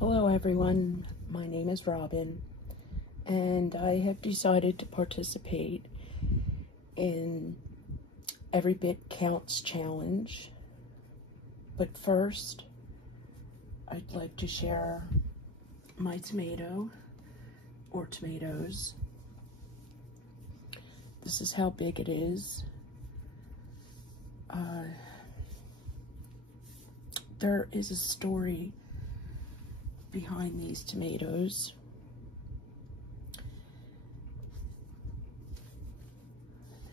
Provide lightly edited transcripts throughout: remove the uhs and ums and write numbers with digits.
Hello everyone, my name is Robin, and I have decided to participate in Every Bit Counts challenge. But first, I'd like to share my tomato, or tomatoes. This is how big it is. There is a story behind these tomatoes.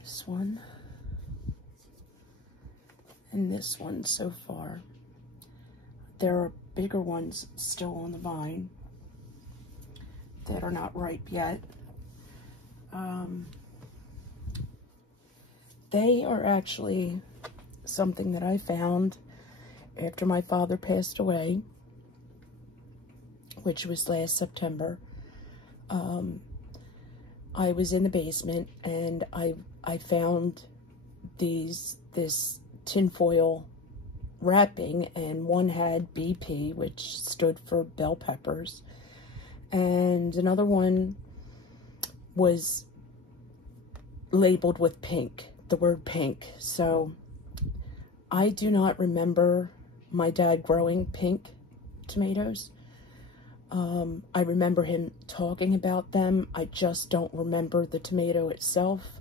This one and this one so far. There are bigger ones still on the vine that are not ripe yet. They are actually something that I found after my father passed away, which was last September. I was in the basement and I found this tinfoil wrapping, and one had BP, which stood for bell peppers, and another one was labeled with pink, the word pink. So I do not remember my dad growing pink tomatoes. I remember him talking about them. I just don't remember the tomato itself.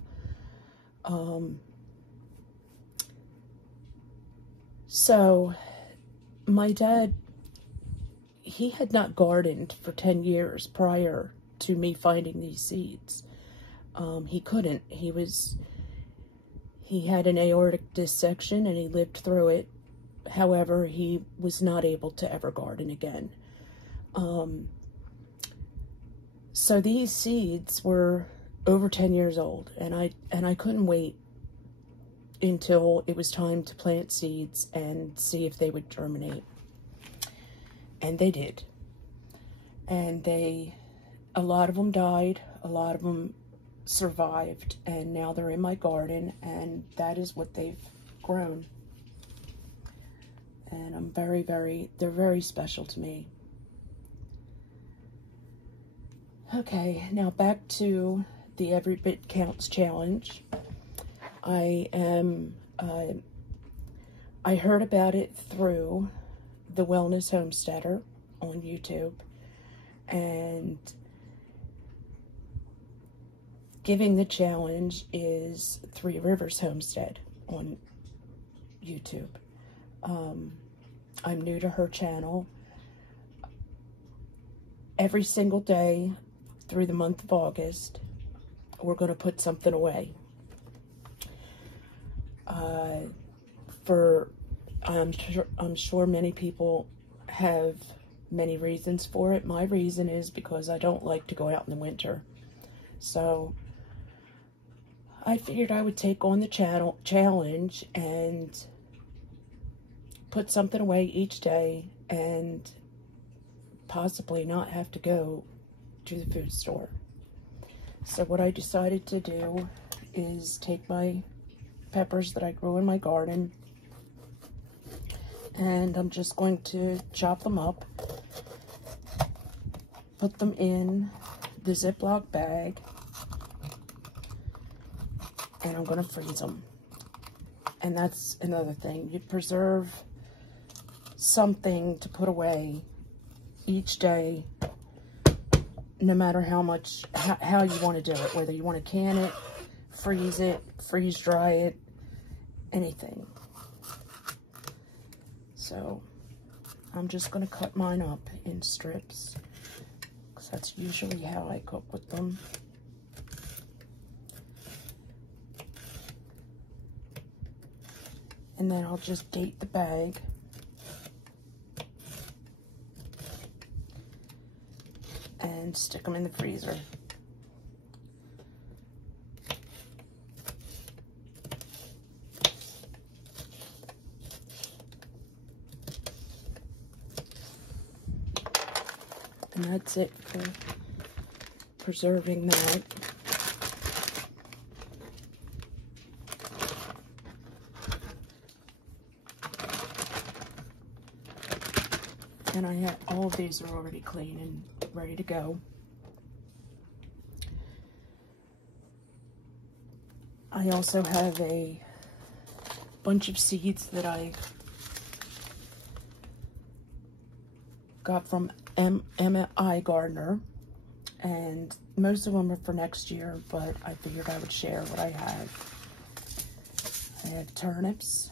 So my dad, he had not gardened for 10 years prior to me finding these seeds. He couldn't. He had an aortic dissection and he lived through it. However, he was not able to ever garden again. So these seeds were over 10 years old, and I couldn't wait until it was time to plant seeds and see if they would germinate. And they did. And a lot of them died, a lot of them survived, and now they're in my garden, and that is what they've grown. And I'm they're very special to me. Okay, now back to the Every Bit Counts challenge. I heard about it through the Wellness Homesteader on YouTube, and giving the challenge is Three Rivers Homestead on YouTube. I'm new to her channel. Every single day through the month of August, we're going to put something away. I'm sure many people have many reasons for it. My reason is because I don't like to go out in the winter. So I figured I would take on the challenge and put something away each day and possibly not have to go to the food store. So what I decided to do is take my peppers that I grew in my garden, and I'm just going to chop them up, put them in the Ziploc bag, and I'm going to freeze them. And that's another thing. You preserve something to put away each day, no matter how you want to do it, whether you want to can it, freeze dry it, anything. So I'm just going to cut mine up in strips, because that's usually how I cook with them. And then I'll just date the bag. And stick them in the freezer. And that's it for preserving that. And I have, all of these are already clean and ready to go. I also have a bunch of seeds that I got from Emma I. Gardner, and most of them are for next year, but I figured I would share what I have. I have turnips,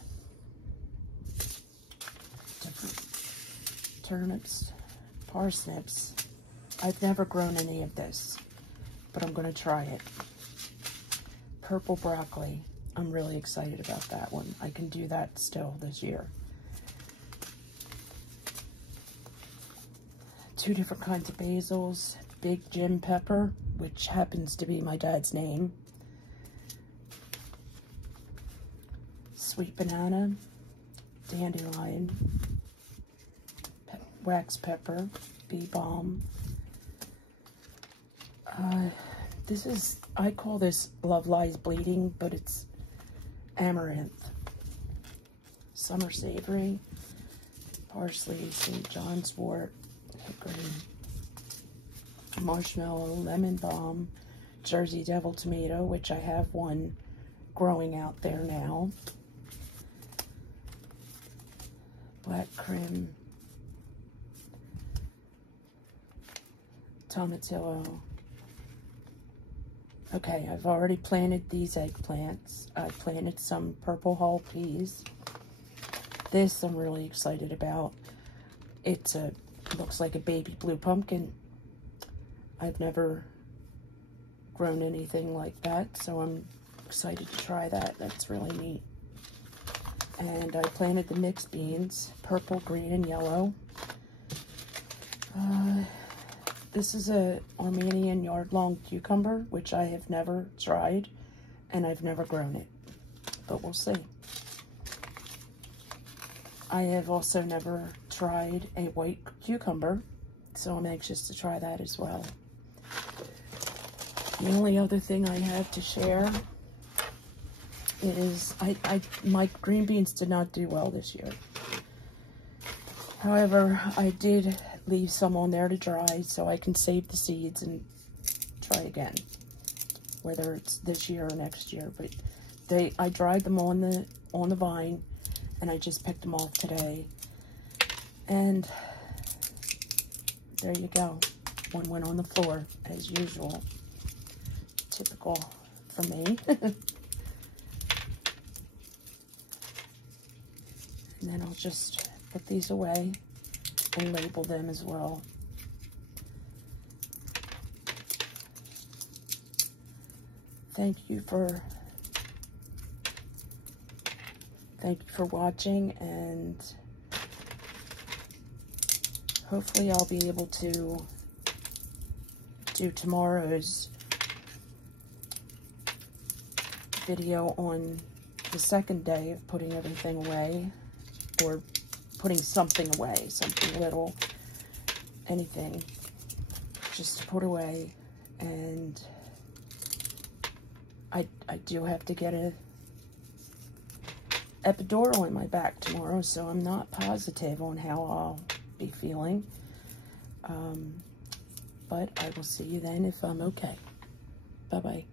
parsnips. I've never grown any of this, but I'm going to try it. Purple broccoli. I'm really excited about that one. I can do that still this year. 2 different kinds of basils. Big Jim pepper, which happens to be my dad's name. Sweet banana. Dandelion. Wax pepper. Bee balm. This is, I call this Love Lies Bleeding, but it's amaranth. Summer savory. Parsley. St. John's wort. Hickory. Marshmallow. Lemon balm. Jersey Devil tomato, which I have one growing out there now. Black Krim. Tomatillo. Okay, I've already planted these eggplants. I planted some purple hull peas. This I'm really excited about. It looks like a baby blue pumpkin. I've never grown anything like that, so I'm excited to try that. That's really neat. And I planted the mixed beans, purple, green, and yellow. This is a Armenian yard-long cucumber, which I have never tried, and I've never grown it, but we'll see. I have also never tried a white cucumber, so I'm anxious to try that as well. The only other thing I have to share is my green beans did not do well this year. However, I did leave some on there to dry so I can save the seeds and try again, whether it's this year or next year. But I dried them on the vine, and I just picked them off today. And there you go. One went on the floor as usual. Typical for me. And then I'll just put these away and label them as well. Thank you for watching, and hopefully I'll be able to do tomorrow's video on the second day of putting everything away, or putting something away, something little, anything, just to put away. And I do have to get a epidural in my back tomorrow, so I'm not positive on how I'll be feeling. But I will see you then if I'm okay. Bye-bye.